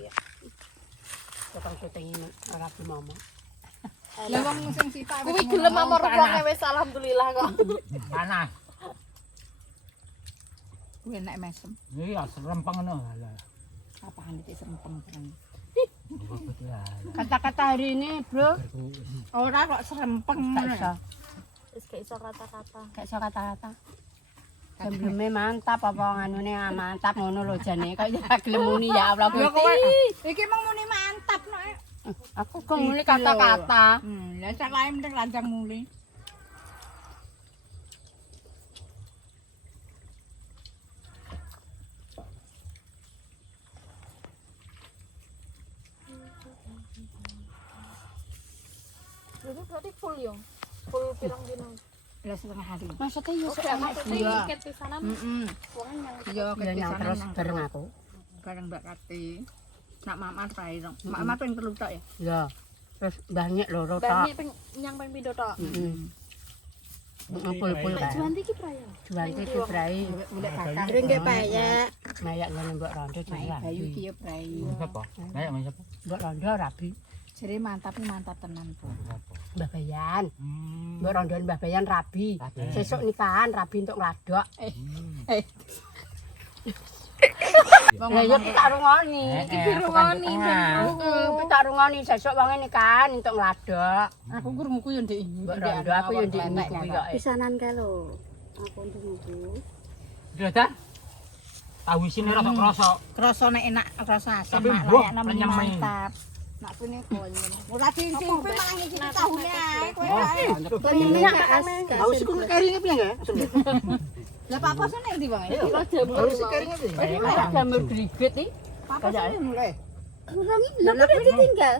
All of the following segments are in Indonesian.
ya. Tukang syuting rapi mama. Lah wong sing sitok Kuwi gelem amar wonge wis alhamdulillah kok. Panas. kuwi enak mesem. Iya, serempeng ngono. Apaan iki serempeng terang. Kata-kata hari ini, Bro. Ora kok serempeng. Gak iso. Wis gak iso kata-kata. Gak iso kata-kata. Sebelumnya mantap apa nganune mantap ngono lho jane. Kok ya gelem muni ya Allah Lho Gusti. kowe iki mung muni mantap no. Aku kok muni kata-kata. Ya sak lae mending lanjang muli. Jadi berarti full yo. Full pirang dino. Lah setengah hari. Maksudnya yo Oke, sekarang maksudnya tiket pisanan. Heeh. Wong yang Iya ya yang terus bareng aku. bareng Mbak Kati. Nak Mamat rae dong. Mamat ping telu tok ya. Ya. Terus banyak loro tok. banyak nyang ping pindho tok. Heeh. Pul-pul Nek kan. Juwanti ki praya. Juwanti ki Brai. Golek kakak. Durung nggih payak. Mayak ngene Mbok Rondo Bayu Juwanti. ki ya prai. Siapa? Kayak sama siapa? Mbok Rondo rabi. Jere mantap tenan, Bu. Mbah Bayan. Mbok Rondo Mbah Bayan rabi. Sesuk nikahan rabi untuk ngladok. Lah ya tak rungoni. Iki rungoni Heeh, tak rungoni sesuk wonge nikahan untuk ngladok. Aku krungu yo ndek iki. Mbok Rondo aku yo ndek niku kuwi kok. Pisanan kae lho. Aku ndunggu. Sudah tahu isine rasa krasa. Krasa nek enak krasa asam Tapi mak mbok, layak namanya renyem. mantap. Nak punya konyen. Ora dincimpe malah ngiki tahune ae kowe ae. Minyak es. Aku sik kok keringe piye ya? Lah Pak Pos nek ndi wae? Ora jamur. Ada jamur griget iki. Pak Pos mulai. Kurang lho kok ditinggal.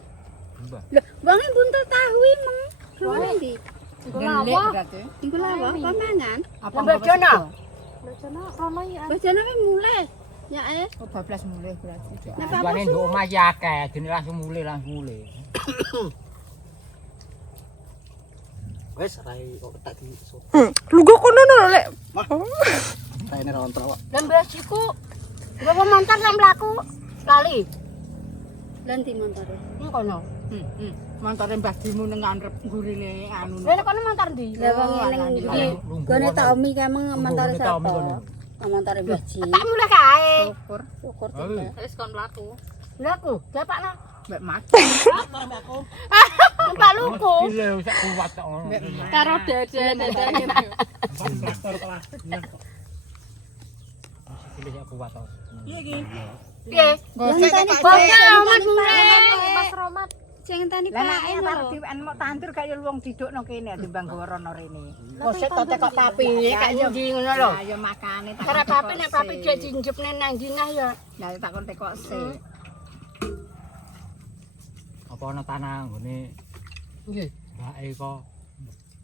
Lho, wangi buntel tahu emang. Ruang ndi? Gelek berarti. Iku lawa apa mangan? Apa Mbak Jono? Bojone rono ya. Bojone wis mulai. Ya es. Oh, bablas mulai berarti. Nah, Pak Tuane Pos. nduk omah ya akeh, dene langsung mulai. Wes rai kok tak di sop. Lu kok kono lho lek. Raine ra ontro kok. Dan basiku. Bapak mantan yang mlaku sekali. Lan di montore. Ini kono. Mantare Mbah Dimu nang ngarep gurine anu. Lah kono mantan ndi? Lah wong ning iki gone Taomi kae meng montore sapa? Montore Baji. Tak mulai kae. Syukur Syukur Oh. to. Wis kon mlaku. Mlaku, dapakno. Mbak Mat. Numpak luku. Gile sak kuat tok ngono. Karo dada-dada ngene. Traktor kelas bener kok. Gile sak kuat tok. Piye? Gosek Bosnya amat mulai. Mas Romat. Sing tani Lah nek pae arep lho. diwen mok tandur kaya wong didukno kene timbang gawa rono rene. Bosnya tote kok papi kayak ndi ngono lho. Lah ya makane tak. Cara papi nek papi dia jinjepne nang dinah ya. Lah tak kon tekok sik. Apa ana tanah nggone Nggih. mbake kok.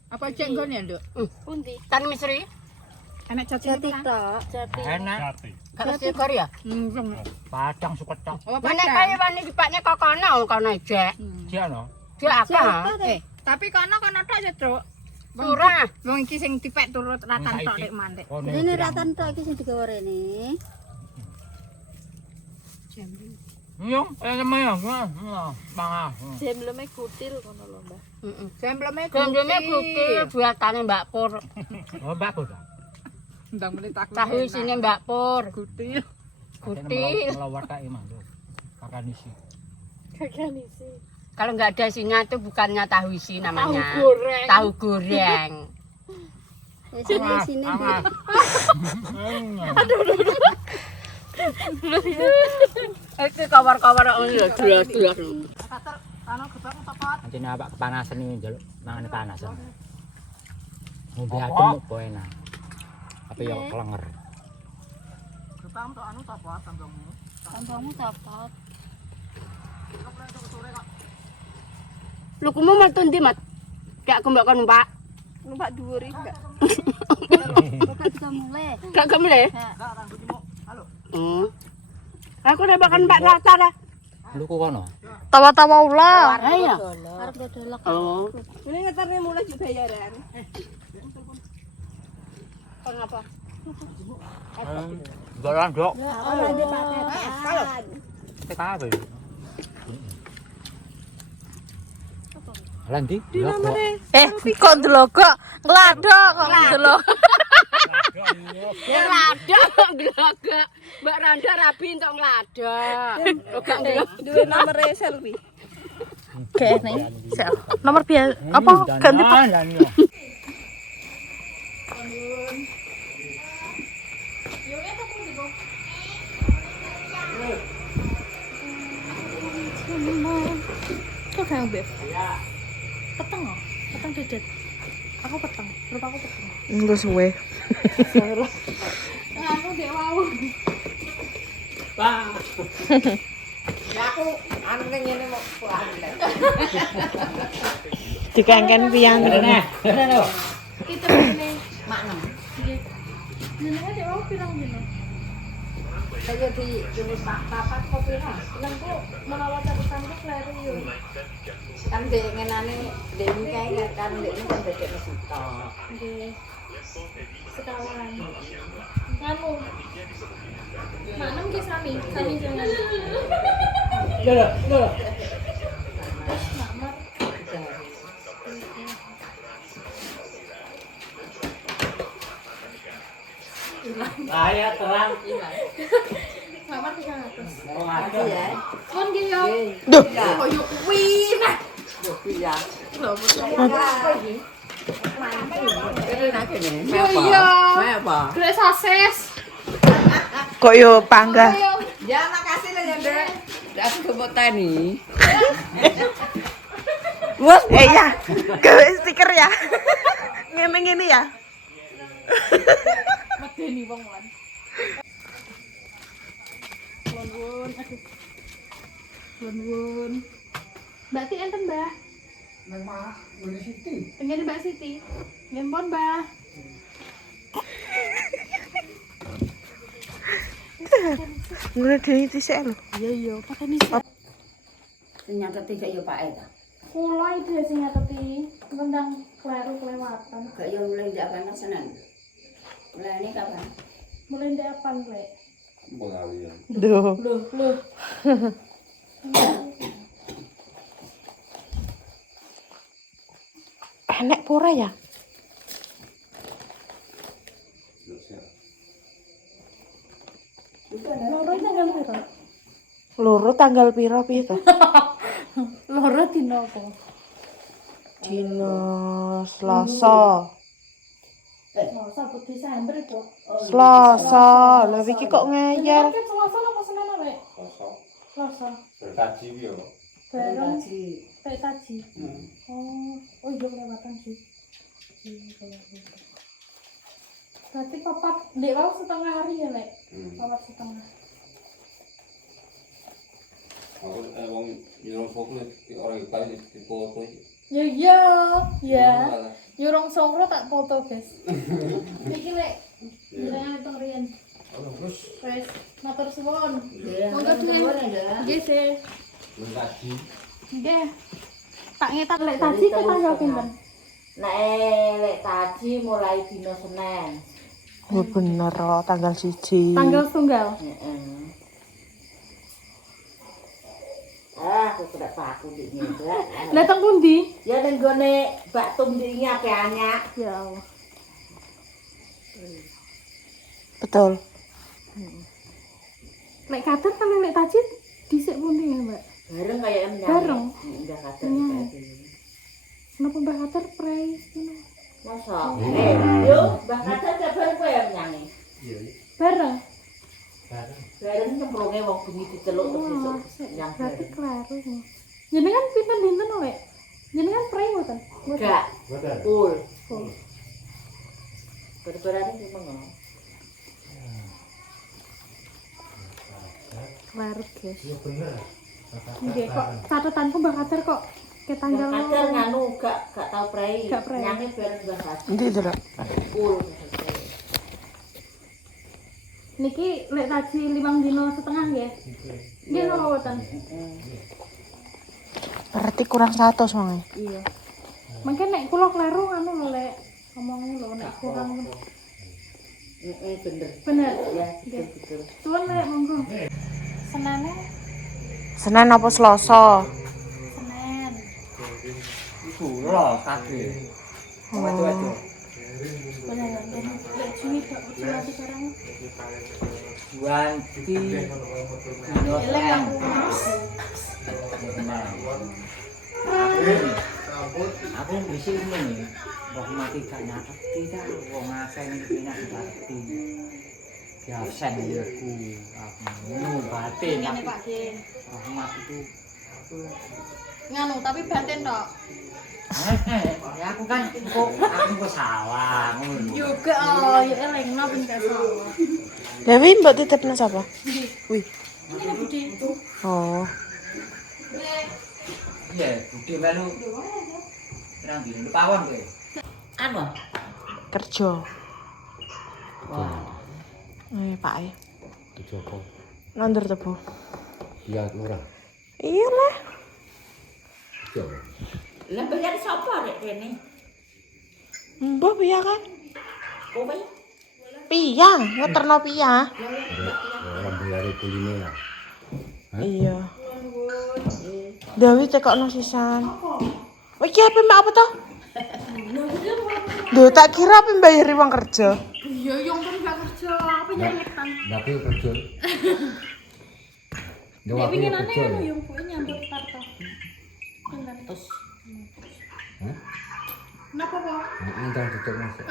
Apa cek nggone, Nduk? Pundi? Tan Misri, Enak jati Jati tok. Jati. Enak. gak mesti gor ya. Padang suket tok. Oh, Mana kaya wani dipakne kok kono ejek. Dia no. Dia apa? Tapi kono tok ya, Truk. Surah. Wong iki sing dipek turut ratan tok lek mandek. Rene ratan tok iki sing digawa rene. Yo, sama ya, mangah. Jembleme kutil kono lho, Mbah. Heeh. Sembleme Gondone kutil buatane Mbak Pur. Oh, mbak kok. ndang menit aku. Tahu isine Mbak Pur. kutil. Kutil. Melawat kae mah lho. Makan isi. Kagak isi. Kalau nggak ada isinya itu bukannya tahu isi namanya. Tahu goreng. Tahu goreng. Wis sini Iki kawar-kawar ngono lho, jelas-jelas. Nanti apa kepanasan ini jaluk nangane panasan. Ngombe adem kok enak. Tapi yo kelenger. Kampungmu copot. Lukumu metu ndi, Mat? Gak aku mbak kon numpak. Numpak dhuwur iki, Mbak. Bukan juga mulai. Gak gemle. Aku udah makan mbak rata dah. Luku kono. Tawa-tawa ulah. Ayo. Arep godolok. Oh. Ini ngetarne mulai juga bayaran. Kenapa? Jalan, Dok. Ora di paketan. TKW. Lah ndi? Kok ndelok ngladok kok ndelok. Ngladok glagak. Mbak Randa rabi entuk ngladok. Gak ndelok. Duwe nomor selfie. Kene. Nomor biasa apa ganti Pak? Kok kayak beb? Peteng loh, peteng dedet. Aku peteng, menurut aku peteng. Enggak suwe. Aku dek wau. Ya aku anu ning ngene mau pulang. Dikengken pian. Kita begini. Maknem. Jenenge dek wau pirang dino? Saya di papat kopi lah. Nangku melawat catetanku kleru yo. Kan dek ngenane Dewi kae kan dek ini kan dek Sito. Nggih. Sekawan. Nganu. Maknem ki sami jangan. Lho. Makmer. Saya terang. Makmer 300. Makasih ya. Kon ki yo. Duh. Koyo kuwi nah. Iya. Lho, Apa iki? Ini nak ini. Yo iya. Apa? Gres sases. Kok yo panggah. Ya makasih lah ya, Dek. Aku kebotani. Wes, ya. Gawe stiker ya. Ngene ya. Medeni wong lan. Nuwun, aduh. Nuwun. Mbak Ti enten, Mbah? Memang Bunda Siti. Pengen Mbak Siti. Ngempon, Mbah. Ngene dhewe dhisik lho. Iya iya, pateni. Ternyata tiga ya Pak Eta. Kula ide sing ngateti tentang kleru kelewatan. Gak ya mulai ndak apa Senin. Mulai ini kapan? Mulai ndek apan, Rek? Duh. Loh. Enek pura ya? Loro tanggal piro? Loro tanggal piro piye to? Loro dino apa? Dino Selasa. Selasa apa Desember itu? Selasa. Lah iki kok ngeyel. Selasa apa Senin, Rek? Selasa. Berkaji yo. Bareng Pak Taji. Oh iya kelewatan sih. Berarti papat ndek wau setengah hari ya, Lek? Papat setengah. Aku wong nyuruh fokus orang kali di foto iki. Ya iya, ya. Nyurung songro tak foto, guys. Iki Lek, jenenge teng riyen. Wes, matur suwun. Monggo duwe. Nggih, Sih. Berkaji. Nggih. Tak ngetan Lek Taji ke tanggal pinten? Lek Taji mulai dino Senin. Oh bener oh, tanggal 1. Tanggal tunggal. Aku sudah paku di sini. Lah teng pundi? Ya ning gone Mbak Tum di ape anyak. Ya Allah. Betul. Lek kader kali Lek Taji dhisik pundi ya, Mbak? Bareng kayak menyanyi. Bareng? Enggak kata. Kenapa Mbak Kater pray? Masa? Yo, Mbak Kater gak bareng kowe yang nyanyi. Iya. Bareng? Bareng cemplunge wong bengi diceluk terus besok yang Berarti bareng. kleru. Jenengan pinten-pinten Lek? Jenengan pray mboten? Enggak. Betul. Full. Full. Berbarane cuma ngono. Kleru, guys. Iya bener. Nggih kok catatanku Mbak Kater kok ke tanggal Mbak Kater nganu gak tau pray. Gak pray. Nyanyi bareng Mbak Kater. Ndi to, Lek? Full. Niki Lek Taji 5 dino setengah nggih. Nggih napa mboten? Berarti kurang 100 mangi. Iya. Mungkin nek kula kleru anu lho Lek. Ngomongnya lho nek kurang. Bener. Bener. Ya, betul. Tuan Lek monggo. Senane Senin apa Selasa? Senin. Iku lho kaki. Itu. Boleh ya, lihat Juni kok cuma sekarang. Wanti. Eleng. Aku bisa ini. Wong mati gak ngerti ta, wong akeh iki nek ngerti. Ya sen iku aku batin Ngene Pak Din. rahmat itu. Nganu tapi batin tok. Ya aku kan aku salah ngono. Juga oh ya eleng napa enggak salah. Dewi mbok titipnya siapa? Wih. Ini Budi. Oh. Iya, budi melu. Terang dino pawon kowe. Anu. Kerja. Pak e. Tujuh apa? Nandur tebu. Iya, murah. Iya lah. Coba. Lah bayar sapa rek rene? Mbah piye kan? Kowe Piye? Ngeterno piye? Orang bayar kuline lah. Iya. Dewi tekokno sisan. Iki apa mbak apa toh? Duh, tak kira apa mbayari wong kerja. Iya, yang kan enggak kerja, apa nyanyitan. Tapi kerja. Nek winginane anu yang kuwi nyambut tarto. Terus. Hah? Kenapa, Pak? Ini tutup masuk.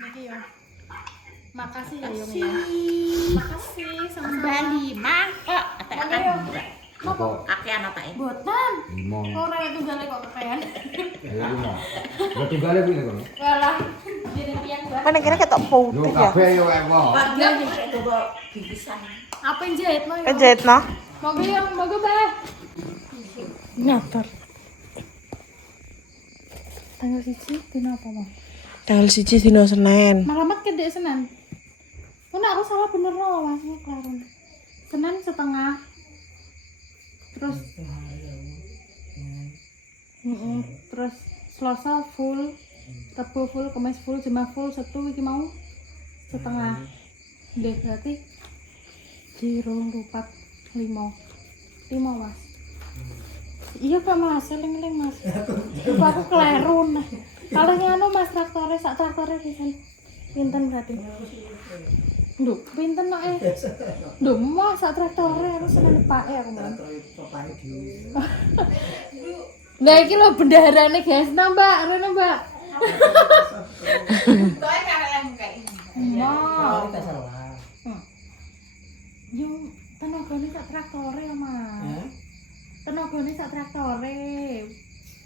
Niki ya. Makasih ya Yung ya. Makasih sama-sama. Bali mangkok Mana ya? Apa? akean apa e? Boten. Limong. Ora itu gale kok kepean. Ayo limong. Lo tunggale kuwi kono. Walah. Jadi pian Mbak. Mana kira ketok Yo putih ya? kabeh yo ewo. Warga nek coba bingkisan. Apa yang jahit lo ya? Jahitno. Moga ya, moga Mbak. Nyator. Tanggal 1 dina apa, Bang? Tanggal 1 dina Senin. Malamat ke dek Senin. Mana aku salah bener loh, masnya kelarin. Senin setengah. Terus terus Selasa full, Rabu full, Kamis full, Jumat full, Sabtu iki mau setengah. Dek berarti 0, 4, 5. 5 Mas. Iya Kak Mas, eling-eling Mas. Lupa aku keliru nah. Kalau nganu Mas traktore sak traktore pisan. Pinten berarti? Duh, pinten nok Duh, Mas sak traktore aku seneng pake aku Mas. Lah iki lho bendaharane guys, Mbak, rene Mbak. Kowe kare yang kayak ini. Mau. Yo, tenagane sak traktore ya Mas. Tenagane sak traktore.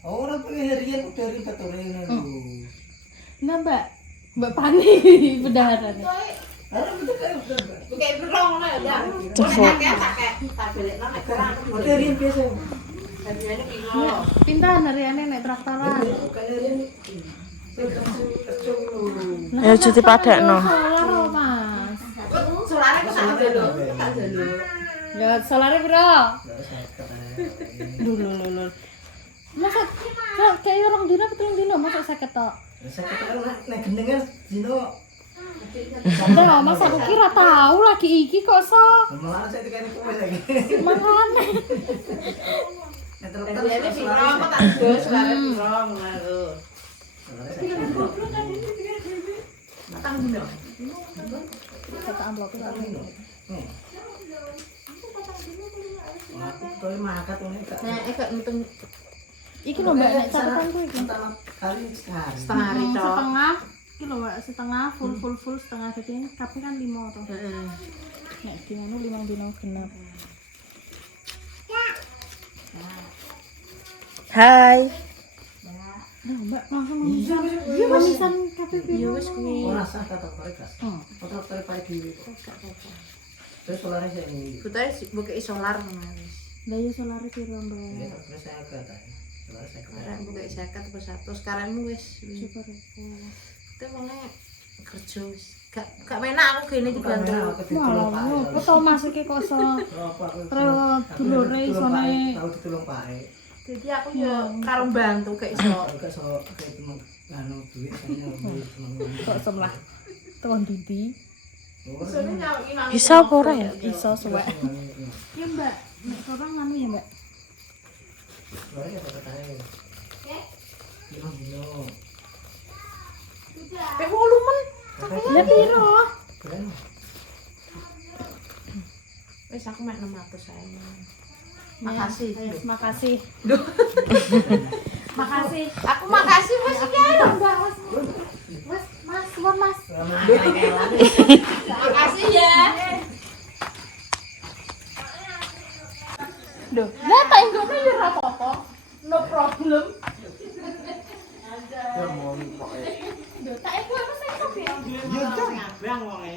Ora pengen udah ribet ora ngono. Nah, Mbak Pani bendaharane. Bukan berong lah ya. Cepuk. Tak belekno nek ora Udah riyen biasa. harganya kilo. Pintan hariane nek traktoran. Ayo cuci padakno. Solar oh, Mas. Solarnya kok tak dulu. Tak dulu. Ya solarnya bro. Dulu. Masa kayak orang dina betul dina masa sakit tok. Saya kira nek gendengan dino Nah, Mas aku kira tahu lagi iki kok so. malah saya tekani kowe lagi. Makane. Nek Harganya kilo kok tak dulu solarnya kilo ngono. Matang dulu. Kata amplop lagi. Kowe makat ngene gak. Nah, ikut ngitung Iki lho Mbak nek catatanku iki. Kali sekali. setengah hari tok. Setengah iki lho Mbak, setengah full setengah jadi tapi kan 5 to. Heeh. Nek dinono 5 dino genap. Hai. Nah, Mbak langsung manisan. Iya manisan KPP. Ya wis kuwi. Ora sah kata korekas. Foto pagi dhewe. Terus solarnya saya ini. Butahe buka solar ngono wis. Lah ya solare piro Mbak? Ini terus saya kata. Solarnya saya kata. Sekarang buka zakat apa 100 sekarang wis. Syukur. Itu mana kerja wis. Gak menak aku gini dibantu. Malah foto masuk ke koso. Dulure isone Tahu ditolong Pak. Jadi aku ya karo bantu kayak iso. Gak so kayak temen Anu duit saya Kok sebelah teman Didi. Bisa apa ora ya? Bisa suwek. Ya Mbak, nek orang anu ya Mbak. Soalnya kata saya. Dino. Pek 8 men. Ya piro? Keren. Wis aku mek 600 ae. Makasih. Makasih. Makasih. Aku makasih Mas iki. Mas, Mas, suwun Mas. Makasih ya. Duh, lah tak ngono ya ora apa-apa. No problem. Ya mau kok. Duh, tak iku apa sing kopi.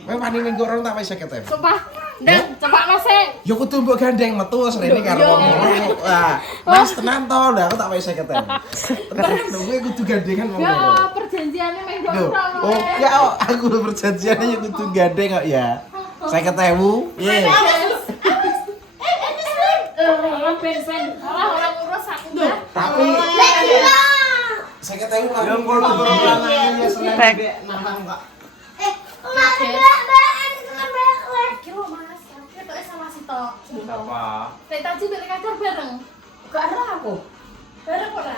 Kowe wani minggu orang tak wis 50.000. Sumpah. Dan cepakno sik. Ya kudu mbok gandeng metu srene karo wong loro. Wah, Mas tenan to, lha aku tak wis 50.000. Tenan lho kowe kudu gandengan wong loro. Ya perjanjiane minggu Lho, ora. oh ya aku perjanjiannya ya kudu gandeng kok ya. 50.000. Ye. Orang ben-ben. Orang urus aku Mbak. Tapi 50.000 lah. Yang kalau berlanang ya selain Baik. bek nang kok. Iki lho Mas, ketoke sama si Tok. Apa? Nek tadi beli kadar bareng. Gak ada aku. Bareng ora?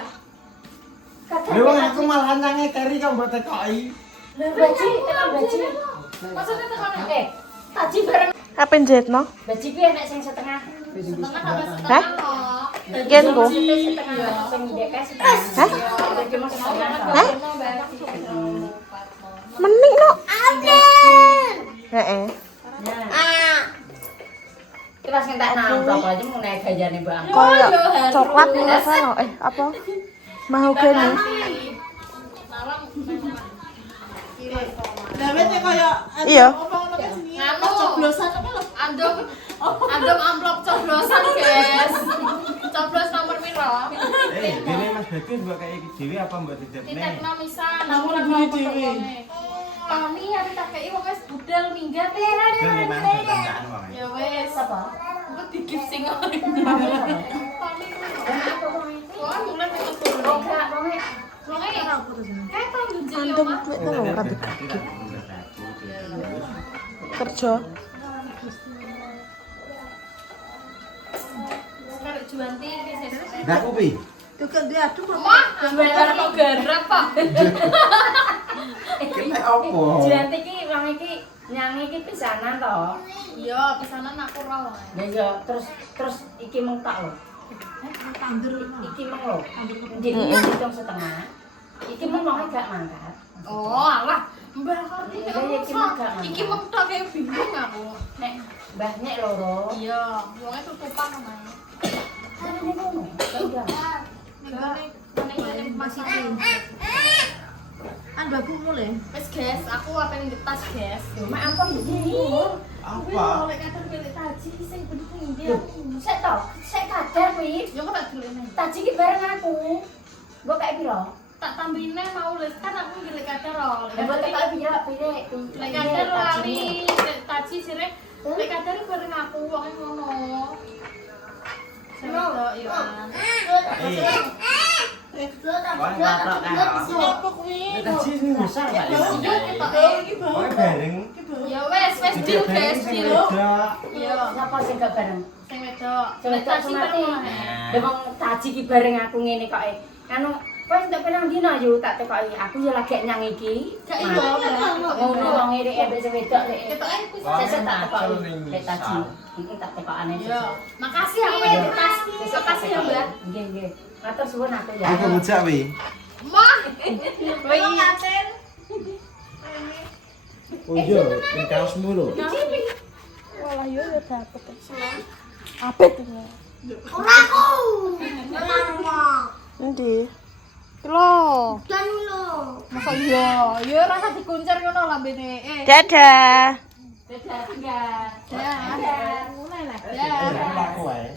Lha wong aku malah nyange keri kok mbok tekoki. Baji, tekan baji. Maksudnya tekan tadi bareng. Apa jetno? Baji piye nek sing setengah? Setengah apa setengah? Hah? Gen ku. Setengah. Sing ndek kae setengah. Hah? Iki mau setengah. Hah? Menik no. Heeh. Iki pas ngentek nampak aja mau naik gajane Bang. Kayak coklat ngono kan. Apa? Mahogany. Dawetnya kaya Iya. Anu coblosan apa lho? Andom amplop coblosan, guys. Coblos nomor piro? Dene Mas Bagus mbok kaya iki dhewe apa mbok titipne? Titipno misan, aku lagi mau dhewe. Kami hari tak kei wong wis budal minggat. Dene mang pertanyaan wae. Ya wis. Apa? Aku digip sing ngene. Kami. Kok mulai terus turun. Enggak, wonge. Wonge kae tau njel yo, Mas. Duit no ora kerja. Karek Juwanti iki sesuk. Ndak kopi. Tukang dia aduh Mah, ambil kok garap, Pak. Kena opo? Juwanti iki wong iki nyanyi iki pisanan to. Iya, pesanan aku ora wae. Ya ya terus iki mung tak lho. Iki mung lho. Jadi hitung setengah. Iki mung wong gak mangkat. Oh, alah. Mbah ngerti Iya, kok. iki mah gak mangkat. Iki mung tok kayak bingung aku. Nek mbah nek loro. Iya, wonge tutupan omahe. Kan ngono. Enggak. Nek masih Andaku mulai. wis guys, aku apa ning tas guys. Mak ampun iki. Apa? Oleh kadar pilih taji sing bener ndi. Sik to, sik kadar kuwi. Yo kok tak delene. Taji ki bareng aku. Mbok kae piro? Tak tambine mau les kan aku pilih kadar lho. Lah mbok kae piro pire? Lek kadar lali, taji sire. Lek kadar bareng aku wong ngono. Semoga yo kan. Wong ngatok kan. Siapa kuwi? Taji sing besar gak ya? Iya ketoke. Oh bareng. Ya wes deal guys, deal. Iya. Napa sing gak bareng? Sing wedok. Sing wedok Taji mati. bareng. Lah wong taji ki bareng aku ngene kok. Anu, kowe entuk penang dina yo tak tekoki. Aku yo lagi nyang iki. Gak iya, Ngono wong ngene ambek sing wedok lek. ketoke kuwi. Sesuk tak tekoki. Lek taji. Iki tak tekokane. Iya. Makasih aku ya tas. Makasih ya, Mbak. Nggih, nggih. Matur suwun aku ya. Aku rujak wi. Mah. Wong ngaten. Oh iya, ning kaosmu lho. Walah yo dapet. Apet. Ora aku. Endi? Lho. Dan lo. Masa iya, ya rasa dikuncar ngono lambene. Dadah. Dadah, enggak. Dadah. Mulai lah. Dadah. Aku wae.